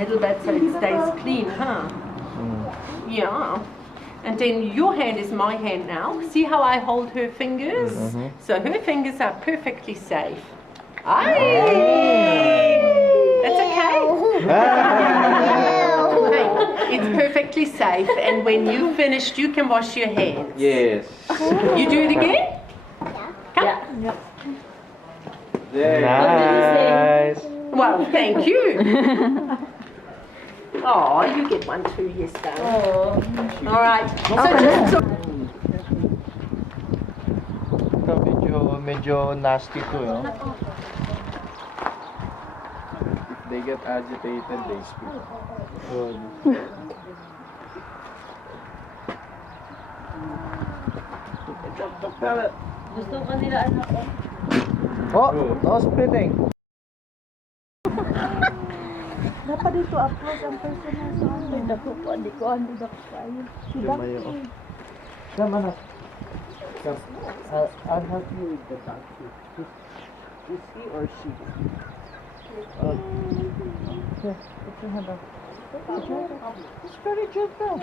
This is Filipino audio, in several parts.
little bit so it stays clean, huh? Yeah. And then your hand is my hand now. See how I hold her fingers? So her fingers are perfectly safe. Aye! That's okay. Hey, it's perfectly safe. And when you've finished, you can wash your hands. Yes. You do it again? Come. Nice. Well, thank you. Oh, you get one too, yes, darling. All right. So just Ito, medyo nasty to, no? If they get agitated, they speak. Gusto ka nila anak ko? Oh, no splitting. Dapat dito approach ang personal sa akin. Dako po, di ko ano dako kayo. Come on. Come. I'll help you with the dog. Is he or she? Okay. Put your hand up. It's very gentle.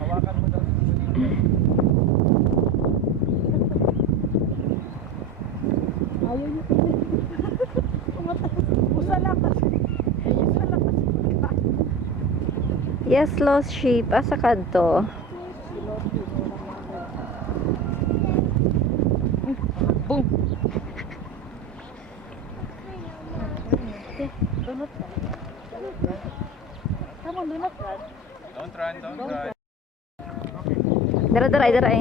Hawakan mo daw. Ayaw niyo kasi. Usala kasi. Usala kasi. Yes, lost sheep. Asa kadto? Boom. Come on, do not run. Don't run, don't run. Dara.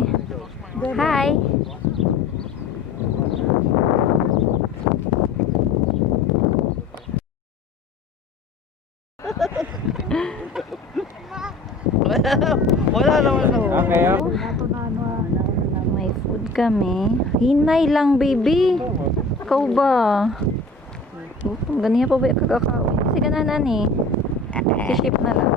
Hi. Wala naman. Okay, May food kami. Hinay lang, baby. Ikaw ba? Ganiya pa ba kakakaw? Sige na, nani. Si sheep na lang.